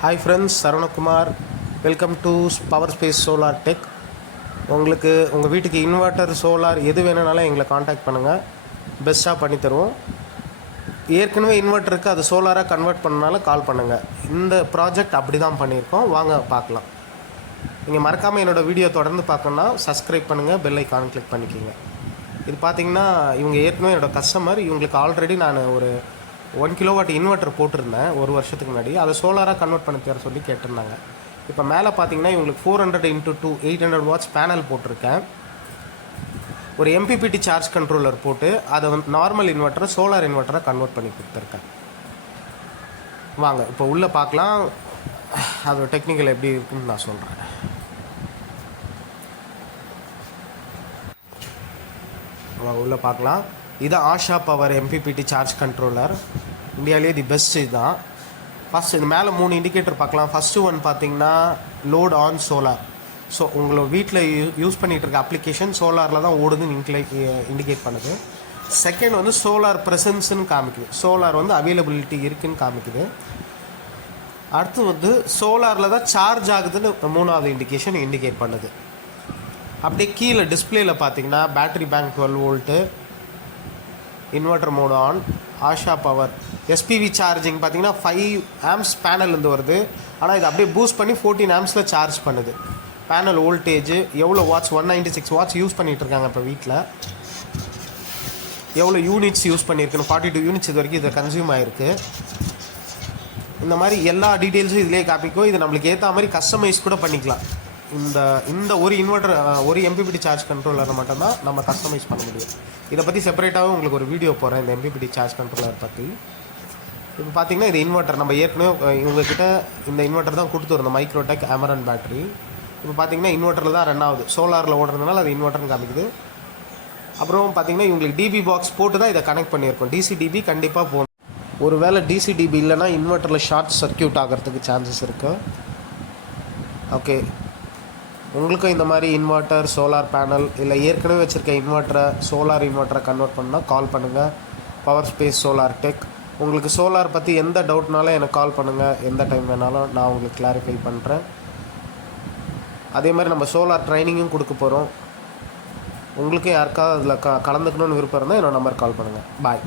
Hi friends, saravanakumar. Welcome to Power Space Solar Tech. உங்களுக்கு உங்கள் வீட்டுக்கு இன்வெர்ட்டர் சோலார் எது வேணுனாலும் எங்களை காண்டாக்ட் பண்ணுங்கள், பெஸ்ட்டாக பண்ணி தருவோம். ஏற்கனவே இன்வெர்ட்டருக்கு அது சோலாராக கன்வெர்ட் பண்ணனாலும் கால் பண்ணுங்கள். இந்த ப்ராஜெக்ட் அப்படி தான் பண்ணியிருக்கோம், வாங்க பார்க்கலாம். நீங்கள் மறக்காமல் என்னோடய வீடியோ தொடர்ந்து பார்க்கணுன்னா சப்ஸ்கிரைப் பண்ணுங்கள், பெல் ஐக்கான் கிளிக் பண்ணிக்கோங்க. இது பார்த்திங்கன்னா இவங்க ஏற்கனவே என்னோடய கஸ்டமர். இவங்களுக்கு ஆல்ரெடி நான் ஒரு 1 கிலோவாட் இன்வெர்ட்டர் போட்டிருந்தேன் ஒரு வருஷத்துக்கு முன்னாடி. அதை சோலாராக கன்வெர்ட் பண்ணி தர சொல்லி கேட்டிருந்தாங்க. இப்போ மேலே பார்த்தீங்கன்னா இவங்களுக்கு 400x2 800 வாட்ஸ் பேனல் போட்டிருக்கேன். ஒரு MPPT சார்ஜ் கண்ட்ரோலர் போட்டு அதை வந்து நார்மல் இன்வெர்ட்டரை சோலார் இன்வெர்ட்டரை கன்வெர்ட் பண்ணி கொடுத்துருக்கேன். வாங்க இப்போ உள்ளே பார்க்கலாம், அதோட டெக்னிக்கல் எப்படி இருக்குன்னு நான் சொல்கிறேன். உள்ளே பார்க்கலாம். இது Asha power MPPT charge controller. இந்தியாவிலே தி பெஸ்ட் இதுதான். ஃபஸ்ட் இது மேலே 3 இண்டிகேட்டர் பார்க்கலாம். ஃபஸ்ட்டு ஒன் பார்த்தீங்கன்னா லோட் ஆன் சோலார். ஸோ உங்களோட வீட்டில் யூஸ் பண்ணிகிட்டு இருக்க அப்ளிகேஷன் சோலாரில் தான் ஓடுதுன்னு இண்டிகேட் பண்ணுது. செகண்ட் வந்து சோலார் ப்ரெசன்ஸ்ன்னு காமிக்குது, சோலார் வந்து அவைலபிலிட்டி இருக்குதுன்னு காமிக்குது. அடுத்து வந்து சோலாரில் தான் சார்ஜ் ஆகுதுன்னு 3வது இண்டிகேஷன் இண்டிகேட் பண்ணுது. அப்படியே கீழே டிஸ்பிளேயில் பார்த்தீங்கன்னா battery bank 12 volt, inverter mode on, Asha power SPV charging பார்த்தீங்கன்னா 5 ஆம்ஸ் பேனல்லேருந்து வருது. ஆனால் இது அப்படியே பூஸ்ட் பண்ணி 14 ஆம்ஸில் சார்ஜ் பண்ணுது. பேனல் வோல்டேஜ் எவ்வளோ வாட்ஸ், 196 வாட்ஸ் யூஸ் பண்ணிகிட்ருக்காங்க. இப்போ வீட்டில் எவ்வளோ யூனிட்ஸ் யூஸ் பண்ணியிருக்குன்னு 42 யூனிட்ஸ் இது வரைக்கும் இதை கன்சியூம் ஆகிருக்கு. இந்த மாதிரி எல்லா டீட்டெயில்ஸும் இதிலே காப்பிக்கும். இது நம்மளுக்கு ஏற்ற மாதிரி கஸ்டமைஸ் கூட பண்ணிக்கலாம். இந்த ஒரு இன்வெர்ட்டர் ஒரு MPPT சார்ஜ் கண்ட்ரோலரை மட்டும்தான் நம்ம கஸ்டமைஸ் பண்ண முடியும். இதை பற்றி செப்பரேட்டாகவும் உங்களுக்கு ஒரு வீடியோ போடுறேன் இந்த MPPT சார்ஜ் கண்ட்ரோலர் பற்றி. இப்போ பார்த்தீங்கன்னா இது இன்வெர்ட்டர் நம்ம ஏற்கனவே இவங்கக்கிட்ட இந்த இன்வெர்ட்டர் தான் கொடுத்துருந்தோம், மைக்ரோடெக் அமரன் பேட்டரி. இப்போ பார்த்தீங்கன்னா இன்வெர்ட்டரில் தான் ரன் ஆகுது, சோலாரில் ஓடுறதுனால அது இன்வெர்ட்டர்னு காமிக்குது. அப்புறம் பார்த்தீங்கன்னா இவங்களுக்கு DB பாக்ஸ் போட்டு தான் இதை கனெக்ட் பண்ணியிருக்கோம். DC-DB கண்டிப்பாக போகணும். ஒரு வேளை DC-DB இல்லைன்னா இன்வெர்ட்டரில் ஷார்ட் சர்க்யூட் ஆகிறதுக்கு சான்சஸ் இருக்குது. ஓகே, உங்களுக்கும் இந்த மாதிரி இன்வெர்ட்டர் சோலார் பேனல் இல்லை ஏற்கனவே வச்சுருக்க இன்வெர்ட்டரை சோலார் இன்வெர்ட்டரை கன்வெர்ட் பண்ணால் கால் பண்ணுங்கள். Power space solar tech. உங்களுக்கு சோலார் பற்றி எந்த டவுட்னாலும் எனக்கு கால் பண்ணுங்கள், எந்த டைம் வேணாலும் நான் உங்களுக்கு கிளாரிஃபை பண்ணுறேன். அதே மாதிரி நம்ம சோலார் ட்ரைனிங்கும் கொடுக்க போகிறோம். உங்களுக்கும் யாருக்காவது அதில் கலந்துக்கணுன்னு விருப்பம் இருந்தால் என்னோட நம்பர் கால் பண்ணுங்கள். பாய்.